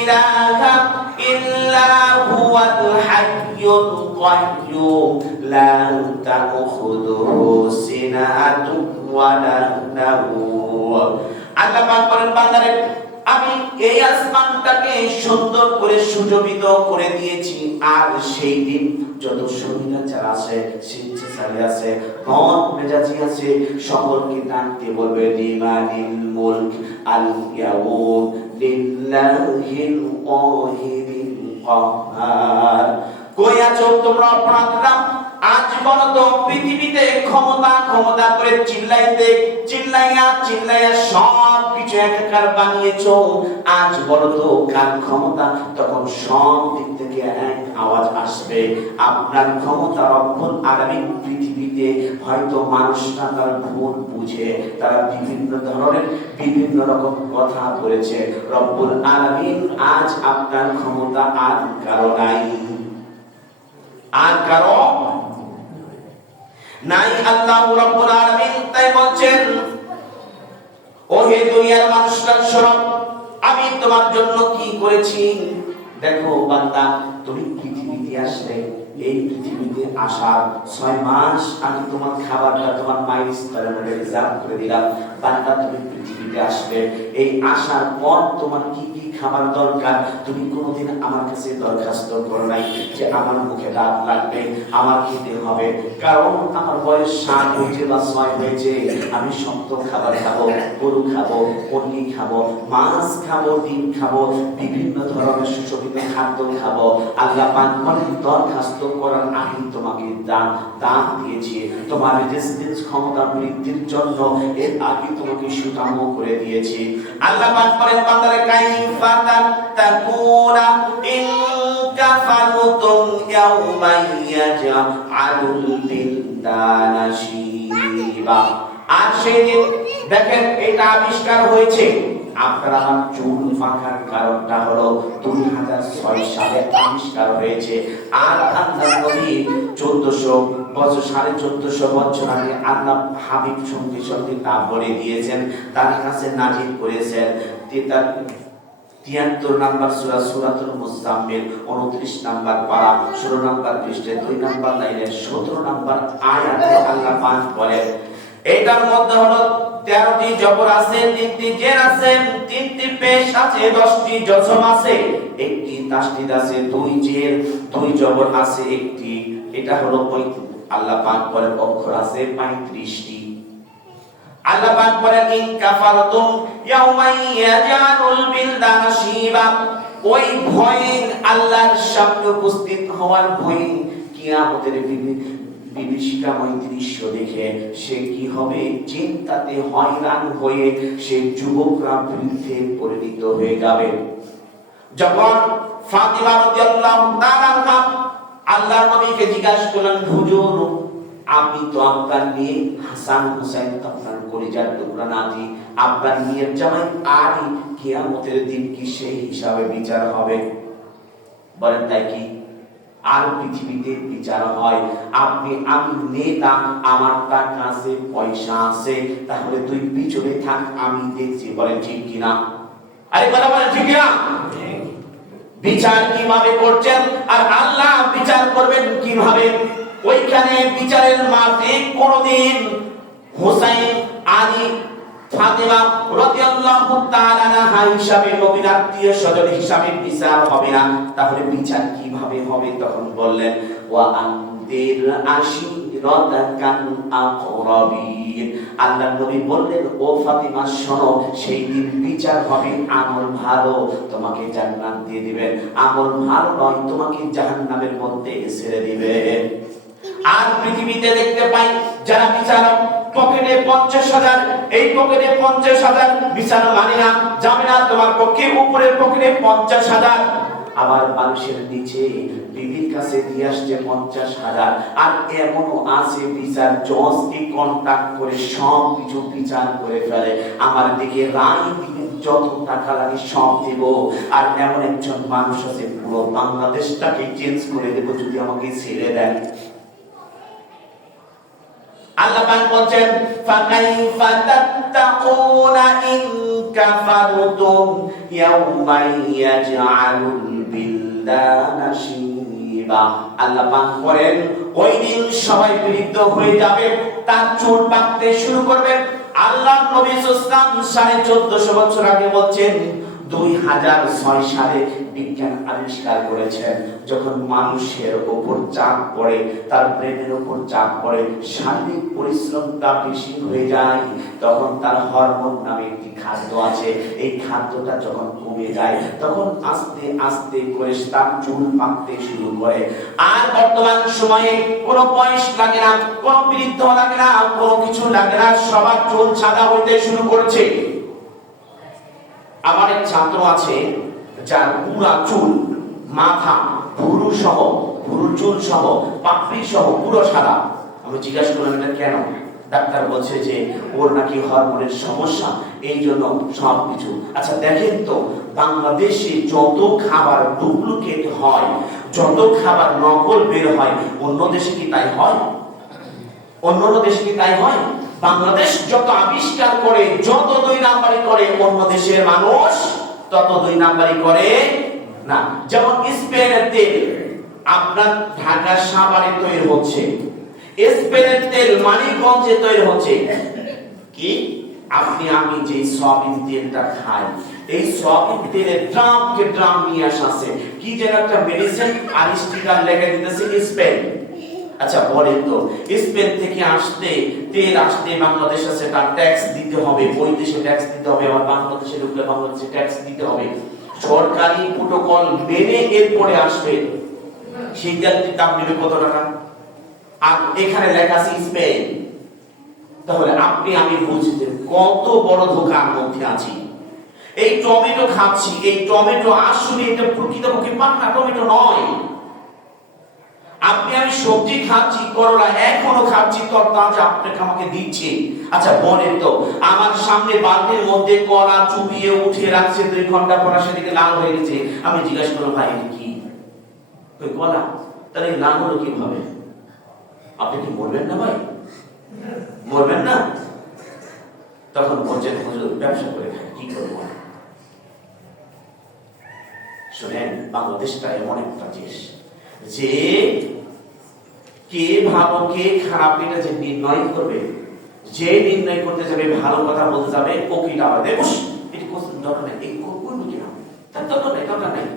ইলাহা ইল্লা হুয়াল হাইয়ুল কাইয়্যুম লা তাখুযুহু সিনাতুন ওয়া লা নাওম। আল্লাহ পাক বলেন, বান্দারে আমি এই আসমানটাকে সুন্দর করে সুজোভিত করে দিয়েছি, আর সেই দিন যত শরীরাচার আছে, স্বেচ্ছাচারী আছে, মন মেজাজি আছে, সকলকে ডাকতে বলবে লিমানিল মুলক আল ইয়াউম লিল্লাহিল ওয়াহিদিল কাহ্হার। কই আছো তোমরা অপরাধীরা? আজ বলো তো পৃথিবীতে ক্ষমতা করে চিল্লাইয়া সব কিছু একাকার বানিয়েছো। আজ বলো তো কার ক্ষমতা? তখন সব দিক থেকে এক আওয়াজ আসবে, আপনার ক্ষমতা রব্বুল আলামিন। পৃথিবীতে হয়তো মানুষরা তার ভুল বুঝে তারা বিভিন্ন রকম কথা বলেছে। রব্বুল আলামিন আজ আপনার ক্ষমতা আর কারো নাই, আর কারো নাই। আল্লাহ রাব্বুল আলামিন তাই বলছেন, ও হে দুনিয়ার মানুষরা শোনো, আমি তোমার জন্য কি করেছি। দেখো বান্দা, তুমি পৃথিবীতে আসলে, এই পৃথিবীতে আসার 6 মাস আমি তোমার খাবারটা তোমার মায়ের স্তরে রিজার্ভ করে দিলাম। বান্দা, তুমি পৃথিবীতে আসবে, এই আসার পর তোমার কি কি খাবার দরকার তুমি কোনোদিন আমার কাছে দরখাস্ত করো নাই যে আমার মুখে দাঁত লাগবে, আমার খেতে হবে। কারণ আমার বয়স 7 হয়েছে বা 6 হয়েছে, আমি শক্ত খাবার খাবো, গরু খাবো, মুরগি খাবো, মাছ খাবো, ডিম খাবো, বিভিন্ন ধরনের সুশোভিত খাদ্য খাবো। আল্লাহ পাক বলেন, দরখাস্ত করার আগে তোমাকে দান দিয়েছি, তোমার রেজিস্ট্যান্স ক্ষমতা বৃদ্ধির জন্য এর আগে তোমাকে সুঠামো করে দিয়েছি। আল্লাহ পাক বলেন, বান্দারে কাইফা তাকুনা ইন কাফারতুম ইয়াওমা ইয়াজআলুল বিলদানা শিবা। আর সেদিন দেখেন এটা আবিষ্কার হয়েছে। আপনার আমার চুল পাকার কারণটা হলো 2006 সালে আবিষ্কার হয়েছে। আর আল্লাহ নবী 1400 বছর 1450 বছর আগে আল্লাহ হাবিব সঙ্গে তা বলে দিয়েছেন, তার কাছে নাজিল করেছেন। 73 নাম্বার সূরা সূরাতুল মুজাম্মিল 29 নাম্বার পারা 16 নাম্বার পৃষ্ঠাে 2 নাম্বার লাইনের 17 নাম্বার আয়াতে আল্লাহ পাক বলেন, এটার মধ্যে হলো 13টি জবর আছে, 3টি জের আছে, 3টি পেশ আছে, 10টি জজম আছে, 1টি তাসদীদ আছে, 2 জের 2 জবর আছে, 1টি। এটা হলো আল্লাহ পাক বলেন অক্ষর আছে 35টি। আল্লাহ পাক বলেন, ইন কাফারতুম ইয়াওমা ইয়াজআলুল বিলদানা শিবা। ওই ভয় আল্লাহর সামনে উপস্থিত হওয়ার ভয়, কিয়ামতের বিভীষিকাময় দৃশ্য দেখে সে কি হবে, চিন্তাতে হয়রান হয়ে সে যুবকরা বৃদ্ধে পরিণত হয়ে যাবে। যখন ফাতিমা রাদিয়াল্লাহু তাআলা আল্লাহর নবীকে জিজ্ঞাসা করলেন, হুজুর আপনি তো আপনার মেয়ে হাসান হুসাইন তো আপনার কলিজার টুকরা নাতি, আপনার মেয়ের জামাই আলী, কিয়ামতের দিন কি সেই হিসাবে বিচার হবে? বলেন তাই কি? আর পৃথিবীতে বিচার হয়, আমি নেতা, আমার টাকা আছে, পয়সা আছে, তাহলে তুই পিছনে থাক, আমি দেখছি। বলেন ঠিক কিনা? আরে কথা বলেন ঠিক কিনা? বিচার কিভাবে করছেন আর আল্লাহ বিচার করবেন কিভাবে? ওইখানে বিচারের মাঠে কোনদিন হুসাইন, আলী, ফাতেমা রাদিয়াল্লাহু তাআলা আনহা হিসাবে নবীর আত্মীয়-স্বজন হিসাবে বিচার হবে না। তাহলে বিচার কিভাবে হবে? তখন বললেন ওয়া আনদির আশিরাতাকাল আকরাবিন। আল্লাহর নবী বললেন, ও ফাতিমা শোনো, সেই দিন বিচার হবে আমল ভালো তোমাকে জান্নাত দিয়ে দিবেন, আমল ভালো নয় তোমাকে জাহান্নামের মধ্যে ছেড়ে দিবেন। আর পৃথিবীতে দেখতে পাই যারা বিচারক পকেটে 50,000, এই পকেটে 50,000, বিচার মানে না, যাবে না তোমার পক্ষে, উপরের পকেটে 50,000, আবার মানুষের নিচে বিবির কাছে দিয়ে আসছে 50,000। আর এমনও আছে বিচার জজকে কন্টাক্ট করে সব কিছু বিচার করে ফেলে, আমার দিকে রায় দিবেন, যত টাকা লাগে সব দেব। আর এমন একজন মানুষ আছে পুরো বাংলাদেশটাকে চেঞ্জ করে দেব যদি আমাকে ছেড়ে দেন। আল্লাহ পাক বলেন ফাকাইফা তাত্তাকুনা ইন কাফারতুম ইয়াওমা ইয়াজআলুল বিলদানা শিবা। আল্লাহ পাক বলেন ওই দিন সবাই বিরুদ্ধ হয়ে যাবে, তার চুল পাকতে শুরু করবে। আল্লাহ নবী সাল্লাল্লাহু 1450 বছর আগে বলছেন 2006 সালে বিজ্ঞান আবিষ্কার করেছেন, যখন মানুষের উপর চাপ পড়ে, তার ব্রেনের উপর চাপ পড়ে, শারীরিক পরিশ্রমটা বেশি হয়ে যায়, তখন তার হরমোন নামে একটি খাদ্য আছে, এই খাদ্যটা যখন কমে যায় তখন আস্তে আস্তে করে তার চুল পাকতে শুরু করে। আর বর্তমান সময়ে কোনো বয়স লাগে না, কোনো বৃদ্ধ লাগে না, কোনো কিছু লাগে না, সবার চুল সাদা হইতে শুরু করেছে। আমার এক ছাত্র আছে যার পুরা চুল, মাথা, ভুরু সহ, ভুরু চুল সহ, পাপড়ি সহ পুরো সাদা। আমি জিজ্ঞাসা করলাম এটা কেন? ডাক্তার বলছে যে ওর নাকি হরমোনের সমস্যা, এই জন্য সবকিছু। আচ্ছা দেখেন তো, বাংলাদেশে যত খাবার ডুপ্লিকেট হয়, যত খাবার নকল বের হয়, অন্য দেশে কি তাই হয়? অন্য দেশে কি তাই হয়? বাংলাদেশ যত আবিষ্কার করে, যত 2 নাম্বারি করে, অন্য দেশের মানুষ তত 2 নাম্বারি করে না। যেমন স্পেনের তেল আপনার ঢাকা সাভারে তৈরি হচ্ছে, স্পেনের তেল মানিকগঞ্জে তৈরি হচ্ছে। কি আপনি আমি যে সয়াবিন তেলটা খাই, এই সয়াবিন তেলের ড্রামকে ড্রাম নিয়ে আসছে, কি যেন একটা মেডিসিন আর স্টিকার লেখা দিতেছে স্পেন। আচ্ছা বলেন তো, স্পেন থেকে আসতে তেল আসতে বাংলাদেশ আছে, তার ট্যাক্স দিতে হবে, ওই দেশে ট্যাক্স দিতে হবে, আবার বাংলাদেশে ঢুকলে বাংলাদেশে ট্যাক্স দিতে হবে, সরকারি প্রোটোকল মেনে এরপরে আসবে। সেই তেলটির দাম নেবে কত টাকা? আর এখানে লেখা আছে স্পেন। তাহলে আপনি আমি বুঝতে কত বড় ধোঁকার মধ্যে আছি। এই টমেটো খাচ্ছি, এই টমেটো আসলে এটা প্রকৃতপক্ষে পাকা টমেটো নয়। আপনি আমি সবজি খাচ্ছি, করলা এখনো খাচ্ছি, তরতাজা আপনাকে আমাকে দিচ্ছে। আচ্ছা বলেন তো, আমার সামনে বালতির মধ্যে কলা চুবিয়ে উঠে রাখছে, 2 ঘন্টা পর সেদিকে লাল হয়ে গেছে। আমি জিজ্ঞাসা করলাম ভাই এটা কি? ওই কলা, তাহলে লাল হলো কিভাবে? আপনি কি বলবেন না ভাই? বলবেন না? তখন বলছেন হুজুর ব্যবসা করে খাই, কি করবো? শুনেন, বাংলাদেশটা এমন একটা দেশ যে কে ভালো কে খারাপ এটা যে নির্ণয় করবে, যে নির্ণয় করতে যাবে, ভালো কথা বলতে যাবে, ওকে ডাবা দেব, এটি কোশ্চেন দরকার নেই, এই করবো কিনা তার দরকার নেই, দরকার নেই।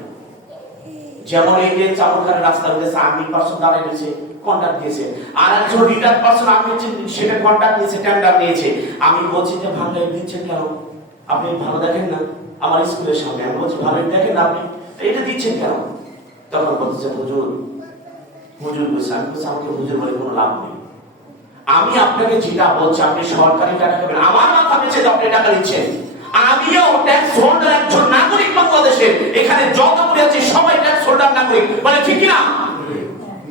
যেমন এই যে চামড়খানের রাস্তা হয়েছে, আর্মি পার্সন দাঁড়িয়ে রয়েছে, কন্ট্রাক্ট দিয়েছে, আর একজন রিটায়ার্ড পার্সন আর্মি সেটা কন্ট্রাক্ট নিয়েছে, টেন্ডার নিয়েছে। আমি বলছি যে ভালো দিচ্ছেন কেন? আপনি ভালো দেখেন না? আমার স্কুলের সামনে আমি বলছি ভালো দেখেন না, আপনি এটা দিচ্ছেন কেন? তখন বলছে হুজুর, হুজুর বলছে। আমি বলছি আমাকে হুজুর বলে কোনো লাভ নেই, আমি আপনাকে যেটা বলছি আপনি সরকারি টাকা খাবেন, আমার মাথা বেঁচে আপনি টাকা দিচ্ছেন, আমিও ট্যাক্স হোল্ডার একজন নাগরিক বাংলাদেশের, এখানে যতগুলি আছে সবাই ট্যাক্স হোল্ডার নাগরিক, বলে ঠিক না?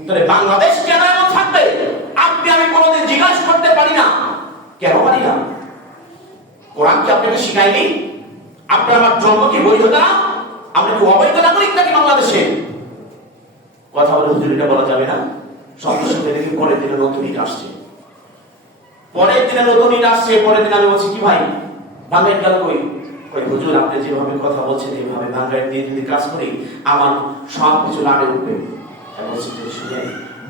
তাহলে বাংলাদেশ কেন এমন থাকবে? আপনি আমি কোনোদিন জিজ্ঞাসা করতে পারি না, কেন পারি না? কোরআন কি আপনাকে শিখায়নি? আপনার আমার জন্ম কি বৈধতা? আমরা কি অবৈধ নাগরিক নাকি বাংলাদেশে? কথা বলে হুজুর এটা বলা যাবে না। সঙ্গে সঙ্গে দেখি পরের দিনে নতুন ইট আসছে, পরের দিনে নতুন ইট আসছে। পরের দিন আমি বলছি কি ভাই বাংলায় গেল কই? কই হুজুর আপনি যেভাবে কথা বলছেন এইভাবে বাংলায় দিয়ে যদি কাজ করি আমার সব কিছু লাড়ে উঠবে। আমি বলছি শুনে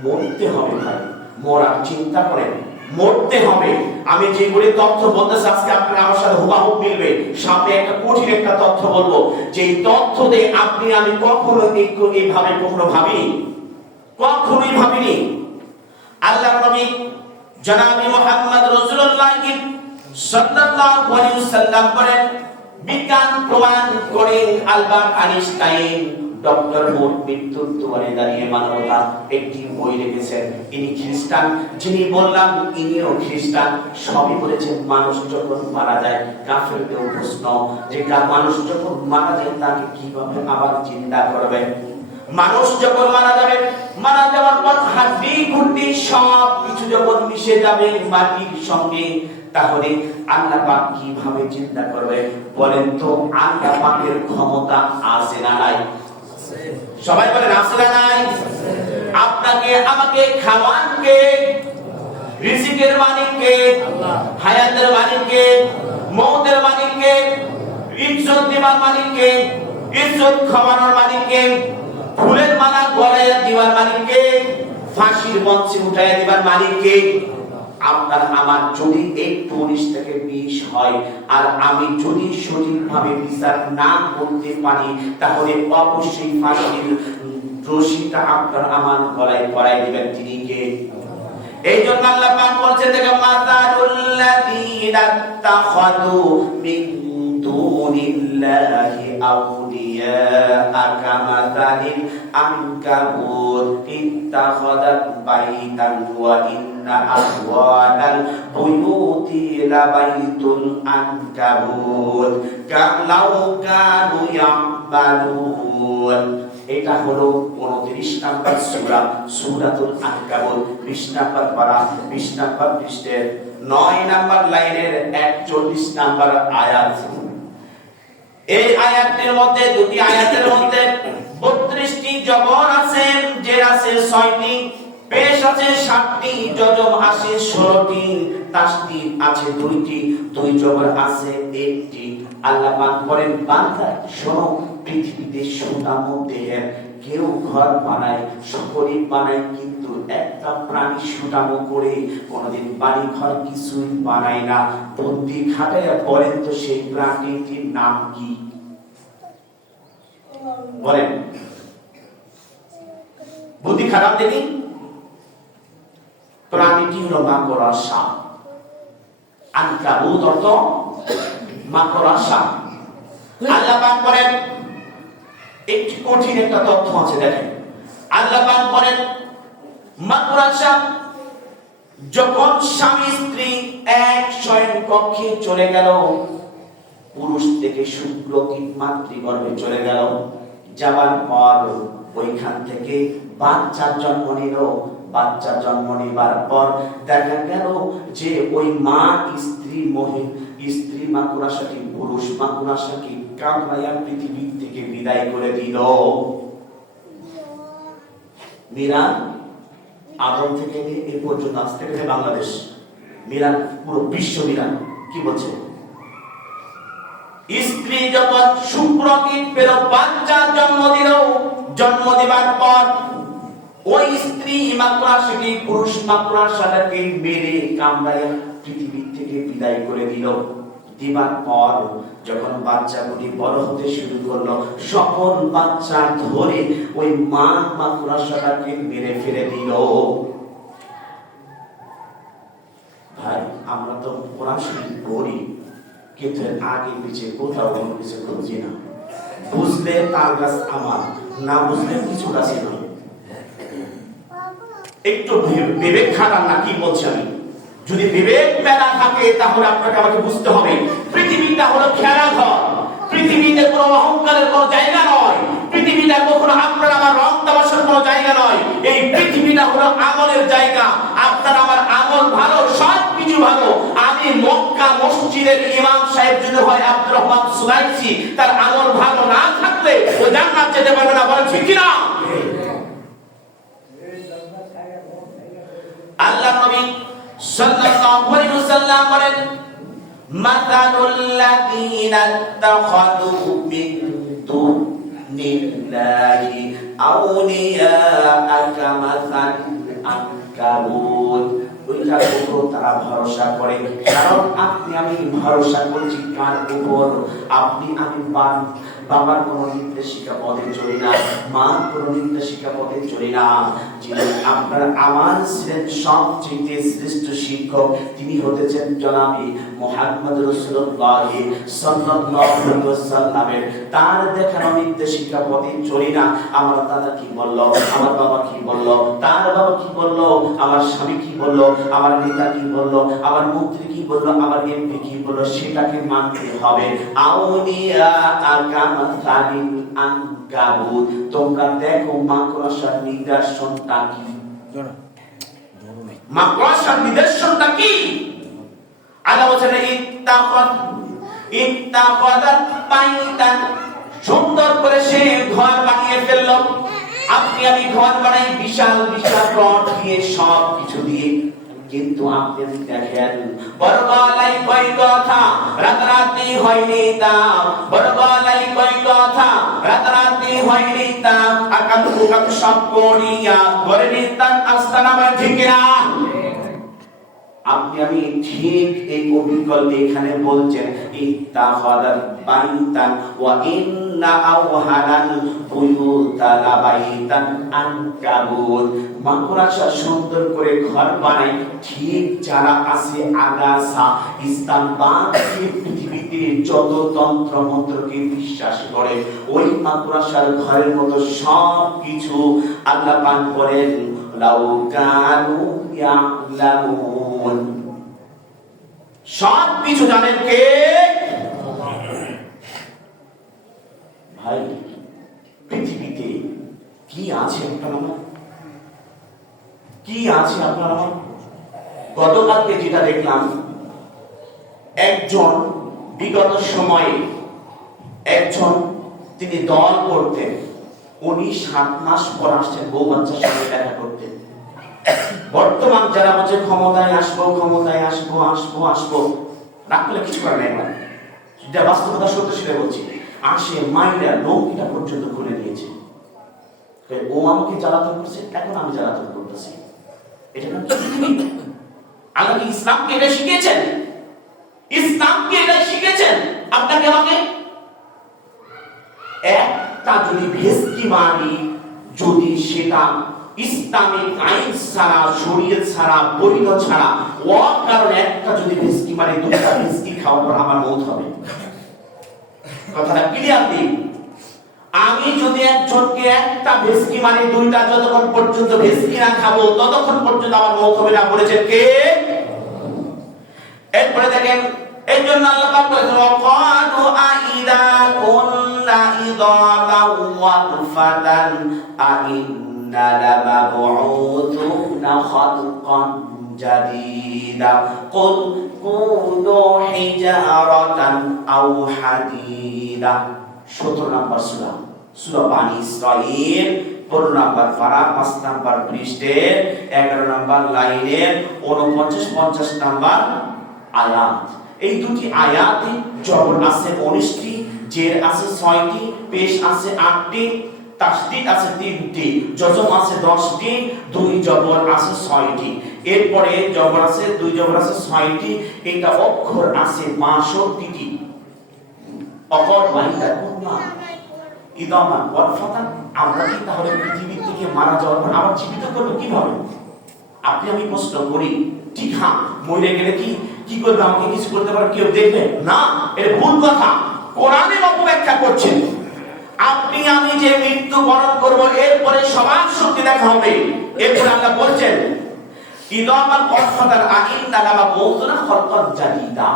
মরতে হবে ভাই, মরার চিন্তা করেন, মরতে হবে। আমি যেগুলি তথ্য বলতেছি আজকে আপনারা আমার সাথে হুবহু মিলবে। সামনে একটা কঠিন একটা তথ্য বলবো, যে এই তথ্য দিয়ে আপনি আমি কখনো এইভাবে কখনো ভাবিনি, কখনোই ভাবিনি। আল্লাহর নবী জনাবি মুহাম্মদ রাসূলুল্লাহ সাল্লাল্লাহু আলাইহি ওয়াসাল্লাম বলেন, বিজ্ঞান প্রমাণ করে আলবার্ট আইনস্টাইন ডক্টর মুর মৃত্যুর দুয়ারে দাঁড়িয়ে মানবতা একটি বই লিখেছেন। ইনি খ্রিস্টান, যিনি বললাম ইনিও খ্রিস্টান। সবই বলেছেন মানুষ যখন মারা যায়, কাফেরদের প্রশ্ন যে মানুষ যখন মারা যায় তাকে কিভাবে আবার জিন্দা করবে। মানুষ যখন মারা যাবে, মারা যাওয়ার পর হাড্ডি গুড্ডি সব কিছু যখন মিশে যাবে মাটির সঙ্গে, তাহলে আল্লাহ পাক কিভাবে চিন্তা করবে বলেন তো? আল্লাহ পাকের ক্ষমতা আছে না নাই? সবাই বলেন আছে না নাই? আপনাকে আমাকে খাওয়ান কে? রিজিকের মালিক কে? হায়াতের মালিক কে? মওতের মালিক কে? ইজ্জত দেওয়ার মালিক কে? ইজ্জত খাওয়ানোর মালিক কে? ফুলের মালা গলায় দেওয়ার মালিক কে? ফাঁসির মঞ্চে উঠাইয়া দেওয়ার মালিক কে? আপনার আমার যদি একটু 19 থেকে 20 হয় আর আমি যদি সঠিকভাবে বিচার না করতে পারি, তাহলে অবশ্যই ফাঁসির রশিটা আপনার আমার গলায় পরাই দিবেন। তিনি কে? এই জন্য আল্লাহ পাক বলছেন, দেখো মাতালুল্লাযীনা তাখাযু মিন দুনিল্লাহি আউলিয়া কামাতালিল আনকাবুত ইত্তাখাযাত বাইতান ওয়া ইন্না আহওয়ানাল বুয়ুতি লাবাইতুল আনকাবুত কালাউ কানু ইয়ামালুন। এটা হলো 29 নাম্বার সূরা, সূরাতুল আনকাবুত, 20 নাম্বার পারা, 20 নাম্বার পৃষ্ঠার 9 নাম্বার লাইনের 41 নাম্বার আয়াত। এই আয়াতের মধ্যে, দুটি আয়াতের মধ্যে 32টি জবর আছে, জের আছে 6টি, পেশ আছে 7টি, জজম আছে 16টি, তাসদীদ আছে 2টি, দুই জবর আছে 1টি। আল্লাহ পাক বলেন, বান্দা শোনো, পৃথিবীতে সুনাম দেহের কেউ ঘর বানায়, সকলেই বানায়, কিন্তু একটা প্রাণী সুনাম করে কোনদিন বাড়ি ঘর কিছুই বানায় না। বুদ্ধি খাটাইয়া বলেন তো সেই প্রাণীটির নাম কি? বলেন, বুদ্ধি খাটান দেখি। প্রাণীটি হলো মাকড়া সাপ। আনকাবুত অর্থ মাকড়া সাপ। আল্লাহ পাক বলেন, একটি কঠিন একটা তথ্য আছে, দেখেন। আল্লাহ পাক বলেন, মাকড়া সাপ যখন স্বামী স্ত্রী এক শয়ন কক্ষে চলে গেল, পুরুষ থেকে শুক্রকীট মাতৃগর্ভে চলে গেল, যাবার পর ওইখান থেকে বাচ্চা জন্ম নিল। বাচ্চা জন্ম নেবার পর দেখা গেল যে ওই মা স্ত্রী মাকড়াসাকে, পুরুষ মাকড়াসাকে কামড়াইয়া পৃথিবী থেকে বিদায় করে দিল। মিরান আদম থেকে নিয়ে এ পর্যন্ত, আজ থেকে বাংলাদেশ মিরান, পুরো বিশ্ব মিরান কি বলছে? স্ত্রী যখন শুক্রকীট পেল, বাচ্চা জন্ম দিল, জন্ম দেবার পর ওই স্ত্রী মাকড়াসাকে, পুরুষ মাকড়াসাকে মেরে কামড়াইয়া পৃথিবী থেকে বিদায় করে দিল। দিবার পর যখন বাচ্চাগুলি বড় হতে শুরু করলো, সকল বাচ্চা ধরে ওই মা মাকড়াসাটাকে মেরে ফেলে দিল। ভাই, আমরা তো পড়াশোনা করি, কিন্তু আগে পিছিয়ে কোথাও কোনো কিছু খুঁজি না। বুঝলে তার গাছ আমার, না বুঝলে কিছু গাছই নয়। একটু বিবেক খাটান না, কি বলছি আমি? যদি বিবেক মেলা থাকে তাহলে আপনাকে আমাকে বুঝতে হবে, পৃথিবীটা হলো খেলাঘর। পৃথিবীতে কোনো অহংকারের কোনো জায়গা নয়। পৃথিবীটা কখনো আপনার আমার রং তামাশার কোনো জায়গা নয়। এই পৃথিবীটা হলো আমলের জায়গা। আপনার আমার আমল ভালো, সব কিছু ভালো। আমি মক্কা মসজিদের ইমাম সাহেব যদি হয় আব্দুর রহমান সুলাইসি, তার আমল ভালো না থাকলে ও জান্নাত যেতে পারবে না। বলেন ঠিক কিনা? আল্লাহ নবী সাল্লাল্লাহু আলাইহি ওয়াসাল্লাম বলেন, মাতালুল্লাযীনা তাখাযু মিন দুনিল্লাহি আউলিয়া কামাসাল আনকাবুত, ওইটার উপর তারা ভরসা করে। কারণ আপনি আমি ভরসা করছি কার উপর? আপনি আমি বাবার কোন নির্দেশিকা পথে চলি না, মার কোন নির্দেশিকা পথে চলি না। যিনি আপনার আমার ছিলেন সবচেয়ে শ্রেষ্ঠ শিক্ষক, তিনি হতেছেন জনাবি মুহাম্মদ রাসূলুল্লাহ সাল্লাল্লাহু আলাইহি ওয়াসাল্লামের। তার দেখানো নির্দেশিকা পথে চলি না। আমার দাদা কি বলল, আমার বাবা কি বলল, তার বাবা কি বলল, আমার স্বামী কি বলল, আমার নেতা কি বলল, আমার মন্ত্রী কি বলল, আমার এমপি কি বলল, সেটাকে মানতে হবে। আউলিয়া আকামাতালিন আনকাবুত, তোমরা দেখো মাকড়সার নিদর্শনটা কি? মাকড়সার নিদর্শনটা কি? আল্লাহ বলেন ইত্তাকাদাত বাইতান, সুন্দর করে সে ঘর বানিয়ে ফেলল। আপনি আমি ঘর বানাই বিশাল বিশাল রড দিয়ে, সব কিছু দিয়ে, কিন্তু আপনি দেখেন বড় গলাই কই কথা রাতারাতি হয়নি তা, বড় গলাই কই কথা রাতারাতি হয়নি তা, আকাম কুকাম সব করিয়া করে নিতাম আস্তানা বা ঠিক না? আপনি আমি ঠিক এই অভিজ্ঞতা এখানে বলছেন ইত্তাখাদাত বাইতান ওয়া ইন্না আওহানাল বুয়ুতা লাবাইতান আনকাবুত, মাকড়সা সুন্দর করে ঘর বানায়। ঠিক যারা আছে আগাছা ইস্তানবাদ, পৃথিবীতে যত তন্ত্র মন্ত্রকে বিশ্বাস করে, ওই মাকড়সার ঘরের মতো সব কিছু আল্লাহ পাক করেন লাউ কানু ইয়ালামুন, সব কিছু জানেন কে? ভাই, পৃথিবীতে কি আছে আপনার আমার, কি আছে আপনার আমার? গতকালকে যেটা দেখলাম, একজন বিগত সময়ে একজন তিনি দল করতেন, উনি 7 মাস পর আসছেন বউ বাচ্চার সঙ্গে দেখা করতেন। বর্তমান যারা বলছে ক্ষমতায় আসবো ক্ষমতায় আসবো আসবো আসবো, রাগ করলে কিছু করে নাই, যা বাস্তবতা সত্য সেটা বলছি। আসে মাইরা নৌকিটা পর্যন্ত খুলে নিয়েছে। ও আমাকে জ্বালাতন করছে, এখন আমি জ্বালাতন করতেছি। এটা না আল্লাহ কি ইসলামকে এটা শিখিয়েছেন? ইসলামকে এটা শিখিয়েছেন আপনাকে আমাকে? একটা যদি ভেস্কি মারি, যদি সেটা ইসলামিক আইন ছাড়া, শরীয়ত ছাড়া, বৈধ ছাড়া, কারণ একটা যদি ভেস্কি মারি, দুটা ভেস্কি খাওয়ার পর আমার মৌত হবে। কথাটা ক্লিয়ার দিন। আমি যদি একজনকে একটা ভেস্কি মারি, দুইটা যতক্ষণ পর্যন্ত ভেস্কি না খাবো ততক্ষণ পর্যন্ত আমার মৌত হবে না, বলেছেন কে? এরপরে দেখেন, এই জন্য আল্লাহ পাক বলেছেন ওয়াকাদু আইদা কুননা ইদামান ওয়া ফাতান আইন্না লামাবউতুনা খালকান জাদীদা কুল কুনু হিজারাতান আও হাদীদা। 17 নম্বর সূরা, সূরা বানী ইসরাঈল, 15 নম্বর পারা, 5 নম্বর পৃষ্ঠে, 11 নম্বর লাইনের 49 50 নম্বর আয়াত। এই দুটি আয়াতে জবর আছে 19টি, জের আছে 6টি, পেশ আছে 8টি, তাসদীদ আছে 3টি, জজম আছে 10টি, দুই জবর আছে 6টি। এরপরে জবর আছে, দুই জবর আছে 6টি, এটা অক্ষর আছে 62টি। অক্ষর বাইদা কুননা ইদামান ওয়া ফাতান, আমরা কি তাহলে পৃথিবী থেকে মারা যাওয়ার পর আবার জীবিত করব কিভাবে? আপনি আমি প্রশ্ন করি। ঠিক, হ্যাঁ, মরে গেলে কি করবে? আমাকে কিছু করতে পারবে? কেউ দেখবে না? এটা ভুল কথা। কোরআনের অপব্যাখ্যা করছেন। আপনি আমি যে মৃত্যু বরণ করব, এরপরে সবার সঙ্গে দেখা হবে। এরপরে আল্লাহ বলছেন ইদামান ওয়াফাতান আইন্না লামাবউতুনা খালকান জাদীদা।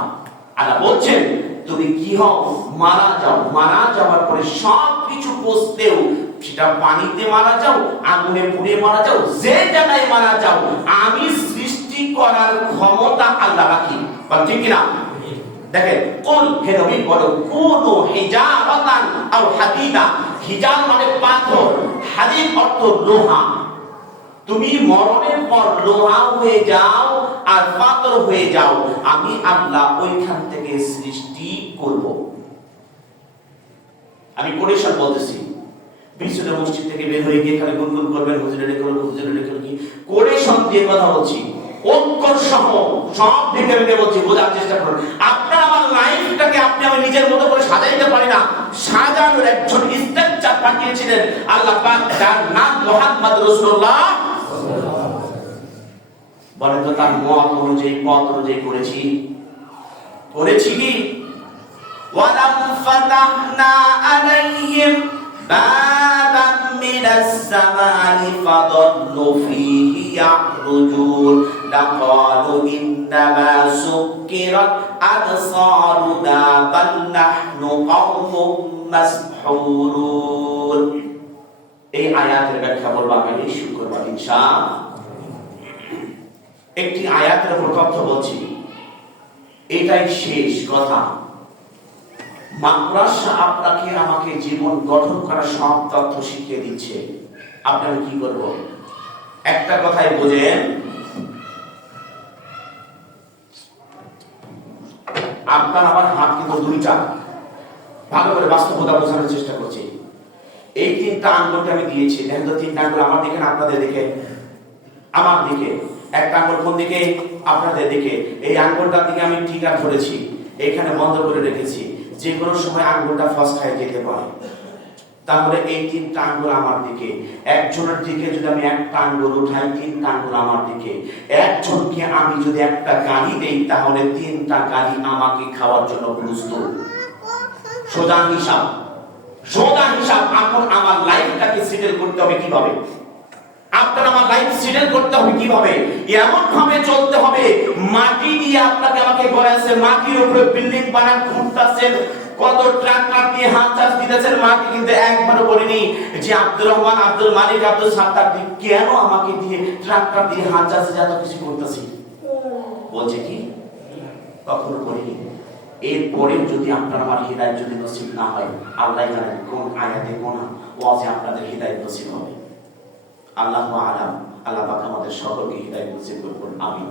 আল্লাহ বলছেন তুমি কি হও? মারা যাও। মারা যাওয়ার পরে সব কিছু পচতেও, সেটা পানিতে মারা যাও, আগুনে পুড়ে মারা যাও, যে জায়গায় মারা যাও, আমি সৃষ্টি করার ক্ষমতা আল্লাহ রাখি। বল ঠিক কিনা? দেখেন, কোন হে নবী বলো, কোন হিজারাতান আও হাদীদা। হিজার মানে পাথর, হাদীদ অর্থ লোহা। তুমি মরণের পর লোহা হয়ে যাও আর পাথর হয়ে যাও, আমি আল্লাহ ওইখান থেকে সৃষ্টি করব। আমি কোটেশন বলতেছি, পিছনে মসজিদ থেকে বের হয়ে গিয়ে খালি গুনগুন করবেন, হুজুরে রেখে কি করে সব দিয়ে কথা বলছি, অক্ষর সহ সব ভেঙে ভেঙে বলছি, বোঝার চেষ্টা করুন। আপনার আমার লাইফটাকে আপনি আমি নিজের মতো করে সাজাইতে পারি না, সাজানোর একজন স্ট্রাকচার পাঠিয়েছিলেন আল্লাহ পাক, যার নাম মুহাম্মদ রাসূলুল্লাহ। বলেন তো তার মত অনুযায়ী পথ অনুযায়ী করেছি কি? ওয়ালাম ফাতাহনা আলাইহিম বাবাম মিনাস সামা'i ফাদাল্লু ফীহি ইয়াখরুজুন লাকালু ইন্নামা সুক্কিরাত আবসারুনা বাল নাহনু কওমুম মাসহুরুন। এই আয়াতের ব্যাখ্যা বলবো আগামী শুক্রবার ইনশাআল্লাহ। একটি আয়াতের উপর কথা বলছি, এটাই শেষ কথা। মাদ্রাসা আপনাকে আমাকে জীবন গঠন করার সব তথ্য শিখিয়ে দিচ্ছে। আপনারা কি করব? একটা কথাই বোঝেন, আপনার আমার হাত কিন্তু দুইটা। ভালো করে বাস্তবতা বোঝানোর চেষ্টা করছি। এই তিনটা আঙ্গুলকে আমি দিয়েছি, দেখেন তো তিনটা আঙ্গুল আমার দিকে না আপনাদের দিকে? আমার দিকে। একটা আঙ্গুল কোন দিকে? আপনাদের দিকে। এই আঙ্গুলটার দিকে আমি টিকা ধরেছি, এখানে বন্ধ করে রেখেছি, যে কোনো সময় আঙ্গুলটা ফসকায় যেতে পারে। তাহলে এই তিনটা আঙ্গুল আমার দিকে। একজনের দিকে যদি আমি একটা আঙ্গুল উঠাই, তিনটা আঙ্গুল আমার দিকে। একজনকে আমি যদি একটা গালি দেই, তাহলে তিনটা গালি আমাকে খাওয়ার জন্য প্রস্তুত। সোজা হিসাব। এখন আমার লাইফটাকে সেটেল করতে হবে কিভাবে? আপনার আমার লাইফ সেটেল করতে হবে কিভাবে? এমন ভাবে চলতে হবে, মাটি দিয়ে আপনাকে আমাকে গড়াইছে, মাটির উপরে বিল্ডিং বানান খুঁড়তেছেন, কত ট্রাক্টর দিয়ে হাত চাষ দিতেছেন, মাটি কিন্তু একবারও বলিনি যে আব্দুর রহমান, আব্দুল মালিক, আব্দুল সাত্তার কেন আমাকে দিয়ে ট্রাক্টর দিয়ে হাত চাষে যত কিছু করতেছি, বলছে কি? কখনো বলিনি। এরপরে যদি আপনার আমার হিদায়াত যদি নসিব না হয়, আল্লাহ জানেন কোন আয়াতে কোন ওয়াজে আপনাদের হিদায়াত নসিব হবে। আল্লাহু আ'লাম। আল্লাহ পাক আমাদের সকলকে হিদায়াত নসিব করুন। আমিন।